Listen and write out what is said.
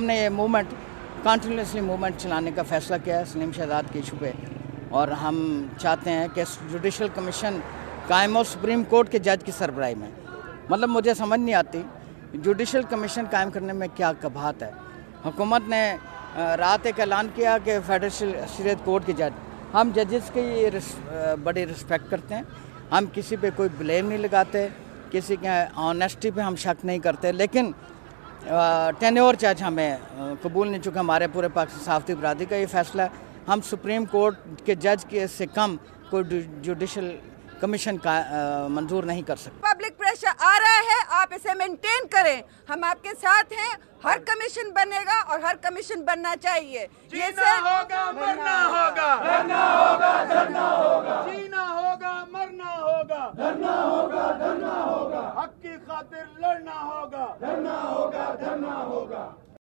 हमने ये movement continuously movement चलाने का फैसला किया है सलीम शहजाद के इशू पे, और हम चाहते हैं कि जुडिशल कमीशन कायम हो सुप्रीम कोर्ट के जज की सरबराही में। मतलब मुझे समझ नहीं आती जुडिशल कमीशन कायम करने में क्या कबाहत है। हुकूमत ने रात एक ऐलान किया कि फेडरल शरीयत कोर्ट के जज, हम जजेस की बड़ी रिस्पेक्ट करते हैं, हम किसी पे कोई ब्लेम नहीं लगाते, किसी के ऑनेस्टी पे हम शक नहीं करते, लेकिन टेन्योर जज हमें कबूल नहीं, चुका हमारे पूरे पाकिस्तान सहाफ़ती बरादरी का ये फैसला है। हम सुप्रीम कोर्ट के जज के से कम कोई जुडिशल कमीशन का मंजूर नहीं कर सकते। पब्लिक प्रेशर आ रहा है, आप इसे मेंटेन करें, हम आपके साथ हैं। हर कमीशन बनेगा और हर कमीशन बनना चाहिए। जीना होगा मरना होगा, धरना होगा धरना होगा, जीना होगा मरना होगा, धरना होगा धरना होगा, हक की खातिर लड़ना होगा, धरना होगा धरना होगा।